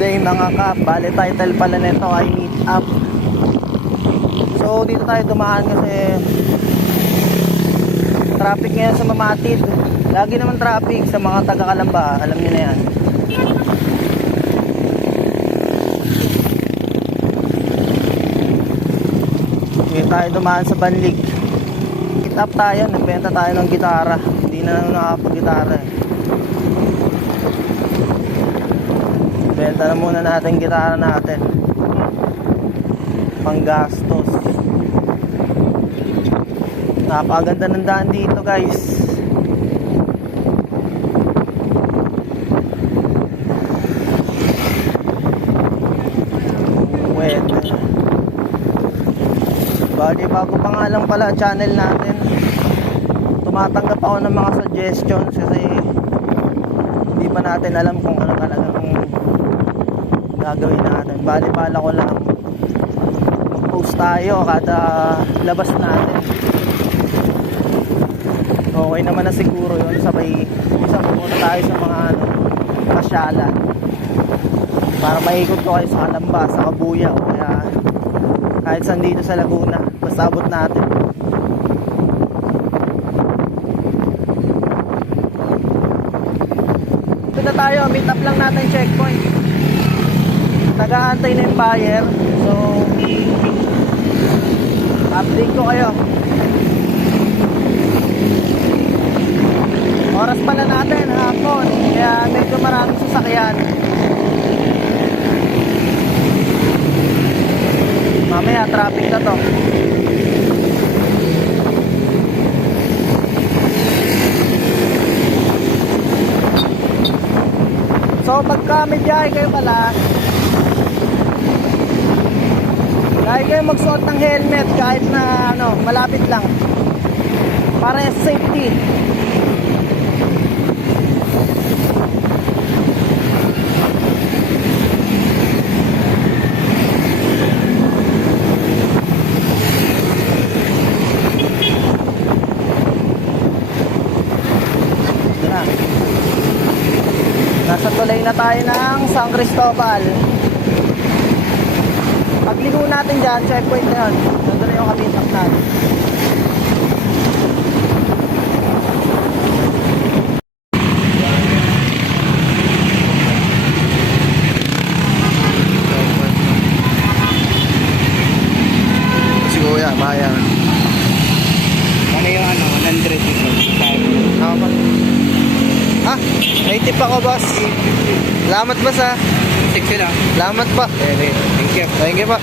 day mga kap. Bale title pala nito ay meet up. So dito tayo dumaan kasi traffic ngayon sa Mamatid. Lagi naman traffic sa mga taga Kalamba, alam niyo na yan. Dito tayo dumaan sa Banlig. Meet up tayo, nagbenta tayo ng gitara. Hindi na nakakapag-gitara eh. Benta na muna natin gitara natin. Panggastos. Napakaganda ng daan dito guys. Pwede. Bali bago pa nga lang pala channel natin. Tumatanggap ako ng mga suggestions kasi hindi pa natin alam kung ano talagang gagawin natin. Bali bala ko lang mag-post tayo kada labas natin. Okay naman na siguro yun. Sabay isang pumunta tayo sa mga pasyalan para maikot ko kayo sa Kalamba, sa Kabuyaw, kaya kahit saan dito sa Laguna basta abot natin. Ito na tayo, meet up lang natin checkpoint. Nag-aantay na yung buyer, so update ko kayo. Oras pala natin hapon, kaya medyo maraming sasakyan. Mamaya traffic na to. So pagka may biyahe kayo pala, kahit kayo magsuot ng helmet kahit na malapit lang para safety. Nasa tulay na tayo ng San Cristobal. Pagligo natin dyan, checkpoint na yun. Nandun na yung kapitap natin. Si Kuya, Maya. Ano yung 100 dito? Ako. Ah, may tip ako boss. Salamat boss ha. 60 lang. Salamat pa. Thank you. Thank you pa.